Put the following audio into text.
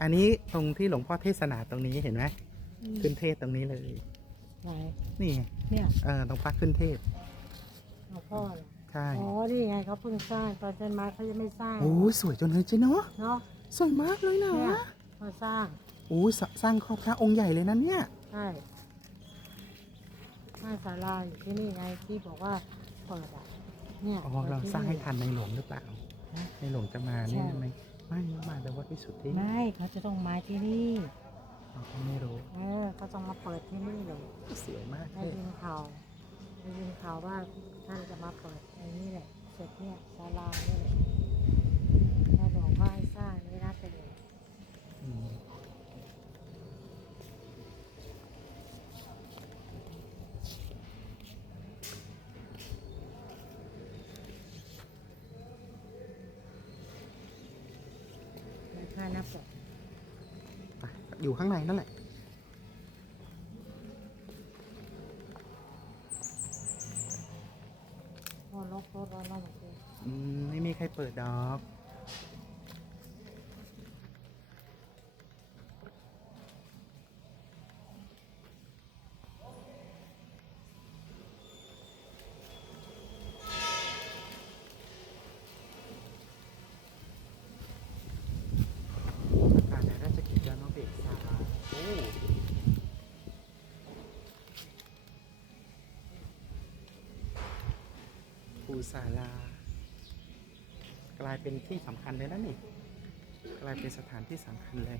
อันนี้ตรงที่หลวงพ่อเทศนาตรงนี้เห็นไหมอืมขึ้นเทศตรงนี้เลย ไหนนี่ไงเนี่ยเออตรงพักขึ้นเทศเอาพ่อเหรอใช่อ๋อ นี่ไงเขาเพิ่งสร้างตอนเจนมาเขายังไม่สร้างโอ้ยสวยจนเลยเจ๊เนาะเนาะสวยมากเลยนะเนี่ยมาสร้าง โอ้ยสสร้างครอบพระองค์ใหญ่เลยนะเนี่ยใช่สร้างศาลาอยู่ที่นี่ไงที่บอกว่าเปิดอะเนี่ยอ๋อเราสร้างให้ทันในหลวงหรือเปล่านะในหลวงจะมาเนี่ยใช่ ไหม ไม่มาแต่วัดพิสุทธิไม่เขาจะต้องมาที่นี่เราก็ไม่รู้เออเขาต้องมาเปิดที่นี่เลยสวยมากเลได้ยยินข่าวได้ยินข่าวว่าท่านจะมาเปิดไอ้นี่แหละเสร็จเนี่ยศาลานี่แหละแม่บอกว่าให้สร้างนี่น่าจะเลย อืม มันค่าหน้าปกไปอยู่ข้างในนั่นแหละ พอล็อกรถแล้วเราบอกเลย อืมไม่มีใครเปิดดอก ภูศาลา กลายเป็นที่สำคัญเลยนะนี่ กลายเป็นสถานที่สำคัญเลย